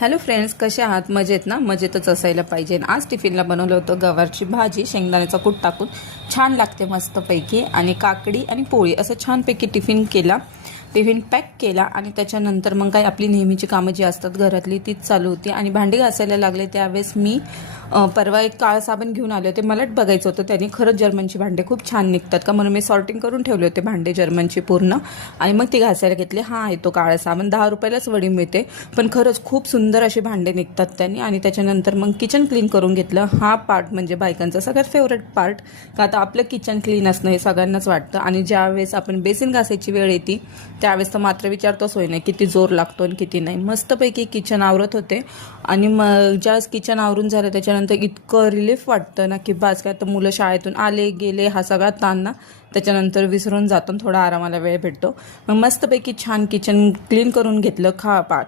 Hello friends, कसे आहात? मजेत ना? मजेतच असायला पाहिजे. आज टिफिनला बनवलं होतं गवारची भाजी शेंगदाण्याचा कूट टाकून. छान लागते मस्तपैकी. आणि काकडी आणि पोळी असं छानपैकी टिफिन पॅक केला. आणि त्याच्यानंतर मग काय आपली नेहमीची कामं जी असतात घरातली तीच चालू होती. आणि भांडी घासायला लागले त्यावेळेस मी परवा एक काळा साबण घेऊन आले होते. मलाच बघायचं होतं त्यांनी खरंच जर्मनची भांडे खूप छान निघतात का, म्हणून मी सॉर्टिंग करून ठेवले होते भांडे जर्मनची पूर्ण. आणि मग ती घासायला घेतली. हा आहे तो काळा साबण, 10 रुपयालाच वडी मिळते, पण खरंच खूप सुंदर असे भांडे निघतात त्यांनी. आणि त्याच्यानंतर मग किचन क्लीन करून घेतलं. हा पार्ट म्हणजे बायकांचा सगळ्यात फेवरेट पार्ट, का आता आपलं किचन क्लीन असणं हे सगळ्यांनाच वाटतं. आणि ज्यावेळेस आपण बेसिन घासायची वेळ येते त्यावेळेस तर मात्र विचारतोच होय नाही किती जोर लागतो आणि किती नाही. मस्तपैकी किचन आवरत होते. आणि मग ज्या किचन आवरून झालं त्याच्यानंतर इतकं रिलीफ वाटतं ना की बास, काय तर मुलं शाळेतून आले गेले हा सगळा ताण ना त्याच्यानंतर विसरून जातो, थोडा आरामाला वेळ भेटतो. मग मस्तपैकी छान किचन क्लीन करून घेतलं.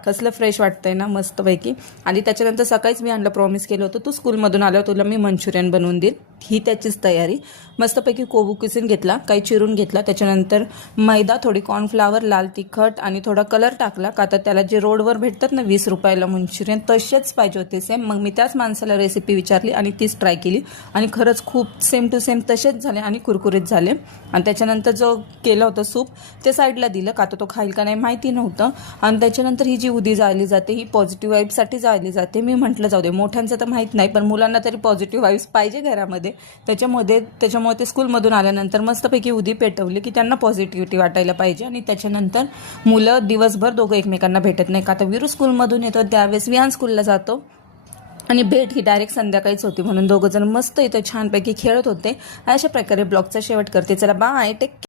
कसलं फ्रेश वाटतंय ना मस्तपैकी. आणि त्याच्यानंतर सकाळीच मी आणलं, प्रॉमिस केलं होतं तू स्कूलमधून आल्यावर तुला मी मंचुरियन बनवून देईल, ही त्याचीच तयारी. मस्तपैकी कोबू किसून घेतला, काही चिरून घेतला. त्याच्यानंतर मैदा, थोडी कॉर्नफ्लावर, लाल तिखट आणि थोडा कलर टाकला, का तर त्याला जे रोडवर भेटतात ना 20 रुपयाला मंचुरियन तसेच पाहिजे होते सेम. मग मी त्याच माणसाला रेसिपी विचारली आणि तीच ट्राय केली. आणि खरंच खूप सेम टू सेम तसेच झाले आणि कुरकुरीत झाले. आणि त्याच्यानंतर जो केलं होतं सूप ते साईडला दिलं, का तर तो खाईल का नाही माहिती नव्हतं. आणि त्याच्यानंतर ही जी उदी जाळली जाते ही पॉझिटिव्ह वाईब्ससाठी जाळली जाते. मी म्हटलं जाऊ दे, मोठ्यांचं तर माहीत नाही पण मुलांना तरी पॉझिटिव्ह वाईब्स पाहिजे घरामध्ये. त्याच्यामुळे ते स्कूलमधून आल्यानंतर मस्तपैकी उदी पेटवली की त्यांना पॉझिटिव्हिटी वाटायला पाहिजे. आणि त्याच्यानंतर मुलं दिवसभर दोघं एकमेकांना भेटत नाही, का तर विरू स्कूलमधून येतो त्यावेळेस विहान स्कूलला जातो आणि भेट ही डायरेक्ट संध्याकाळीच होती, म्हणून दोघं जण मस्त इथं छानपैकी खेळत होते. अशा प्रकारे ब्लॉगचा शेवट करते. चला बाय, टेक